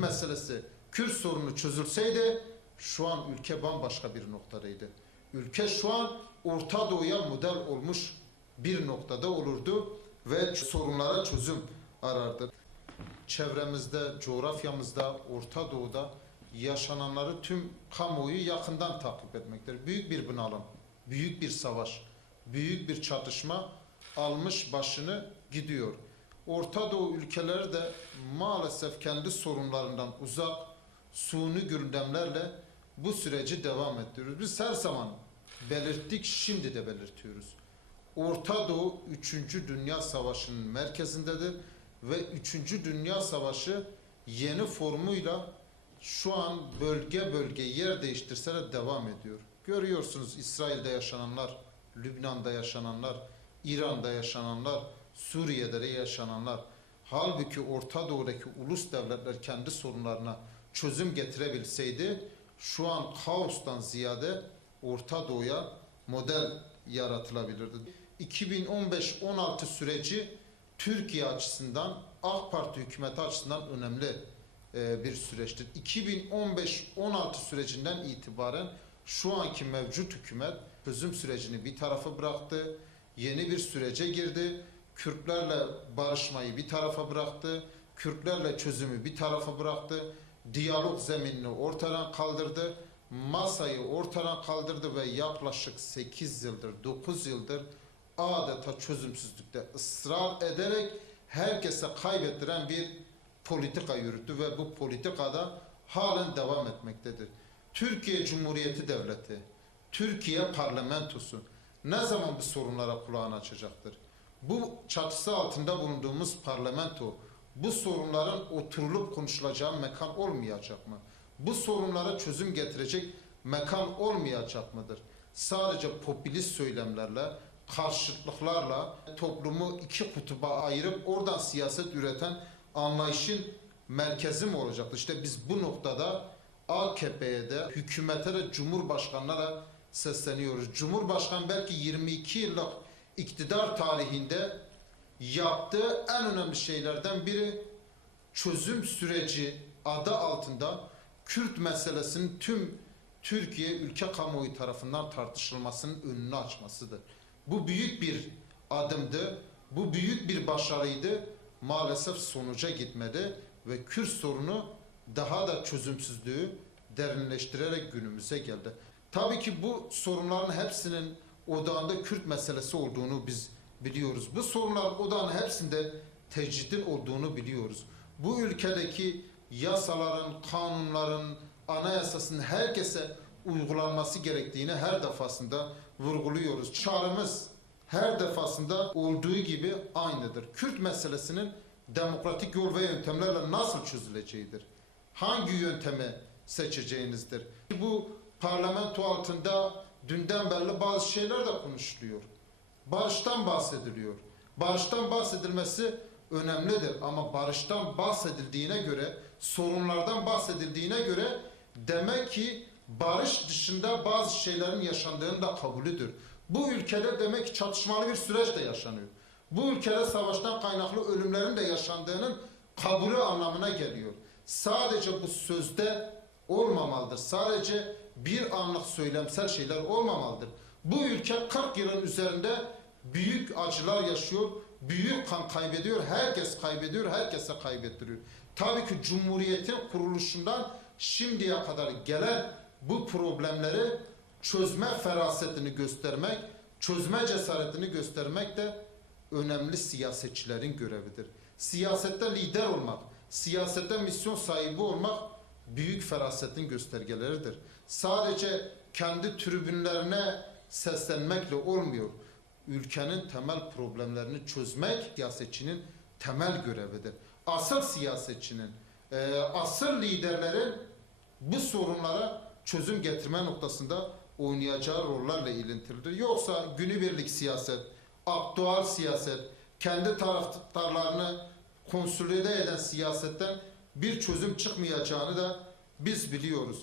meselesi, Kürt sorunu çözülseydi şu an ülke bambaşka bir noktadaydı. Ülke şu an Orta Doğu'ya model olmuş bir noktada olurdu ve sorunlara çözüm arardı. Çevremizde, coğrafyamızda, Orta Doğu'da yaşananları tüm kamuoyu yakından takip etmektedir. Büyük bir bunalım, büyük bir savaş, büyük bir çatışma almış başını gidiyor. Orta Doğu ülkeleri de maalesef kendi sorunlarından uzak, suni gündemlerle bu süreci devam ettiriyoruz. Biz her zaman belirttik, şimdi de belirtiyoruz. Orta Doğu 3. Dünya Savaşı'nın merkezindedir ve 3. Dünya Savaşı yeni formuyla şu an bölge bölge yer değiştirse de devam ediyor. Görüyorsunuz İsrail'de yaşananlar, Lübnan'da yaşananlar, İran'da yaşananlar, Suriye'de de yaşananlar. Halbuki Orta Doğu'daki ulus devletler kendi sorunlarına çözüm getirebilseydi şu an kaostan ziyade Orta Doğu'ya model yaratılabilirdi. 2015-16 süreci Türkiye açısından AK Parti hükümeti açısından önemli e, bir süreçtir. 2015-16 sürecinden itibaren şu anki mevcut hükümet çözüm sürecini bir tarafa bıraktı. Yeni bir sürece girdi. Kürtlerle barışmayı bir tarafa bıraktı. Kürtlerle çözümü bir tarafa bıraktı. Diyalog zeminini ortadan kaldırdı. Masayı ortadan kaldırdı ve yaklaşık 8 yıldır, 9 yıldır adeta çözümsüzlükte ısrar ederek herkese kaybettiren bir politika yürüttü ve bu politikada halen devam etmektedir. Türkiye Cumhuriyeti Devleti, Türkiye parlamentosu ne zaman bu sorunlara kulağını açacaktır? Bu çatısı altında bulunduğumuz parlamento bu sorunların oturulup konuşulacağı mekan olmayacak mı? Bu sorunlara çözüm getirecek mekan olmayacak mıdır? Sadece popülist söylemlerle, karşıtlıklarla toplumu iki kutuba ayırıp oradan siyaset üreten anlayışın merkezi mi olacaktır? İşte biz bu noktada AKP'ye de, hükümete de, Cumhurbaşkanına da sesleniyoruz. Cumhurbaşkanı belki 22 yıllık iktidar tarihinde yaptığı en önemli şeylerden biri çözüm süreci adı altında Kürt meselesinin tüm Türkiye ülke kamuoyu tarafından tartışılmasının önünü açmasıdır. Bu büyük bir adımdı. Bu büyük bir başarıydı. Maalesef sonuca gitmedi ve Kürt sorunu daha da çözümsüzlüğü derinleştirerek günümüze geldi. Tabii ki bu sorunların hepsinin odağında Kürt meselesi olduğunu biz biliyoruz. Bu sorunların odağının hepsinde tecridin olduğunu biliyoruz. Bu ülkedeki yasaların, kanunların, anayasasının herkese uygulanması gerektiğini her defasında vurguluyoruz. Çağrımız her defasında olduğu gibi aynıdır. Kürt meselesinin demokratik yol ve yöntemlerle nasıl çözüleceğidir? Hangi yöntemi seçeceğinizdir? Bu parlamento altında dünden belli bazı şeyler de konuşuluyor. Barıştan bahsediliyor. Barıştan bahsedilmesi önemlidir ama barıştan bahsedildiğine göre, sorunlardan bahsedildiğine göre demek ki barış dışında bazı şeylerin yaşandığını da kabulüdür. Bu ülkede demek ki çatışmalı bir süreç de yaşanıyor. Bu ülkede savaştan kaynaklı ölümlerin de yaşandığının kabulü anlamına geliyor. Sadece bu sözde olmamalıdır. Sadece bir anlık söylemsel şeyler olmamalıdır. Bu ülke 40 yılın üzerinde büyük acılar yaşıyor, büyük kan kaybediyor, herkes kaybediyor, herkese kaybettiriyor. Tabii ki Cumhuriyet'in kuruluşundan şimdiye kadar gelen bu problemleri çözme ferasetini göstermek, çözme cesaretini göstermek de önemli siyasetçilerin görevidir. Siyasette lider olmak, siyasette misyon sahibi olmak büyük ferasetin göstergeleridir. Sadece kendi tribünlerine seslenmekle olmuyor. Ülkenin temel problemlerini çözmek siyasetçinin temel görevidir. Asıl siyasetçinin, e, asıl liderlerin bu sorunlara çözüm getirme noktasında oynayacağı rollerle ilintilidir. Yoksa günübirlik siyaset, aktüel siyaset, kendi taraftarlarını konsolide eden siyasetten bir çözüm çıkmayacağını da biz biliyoruz.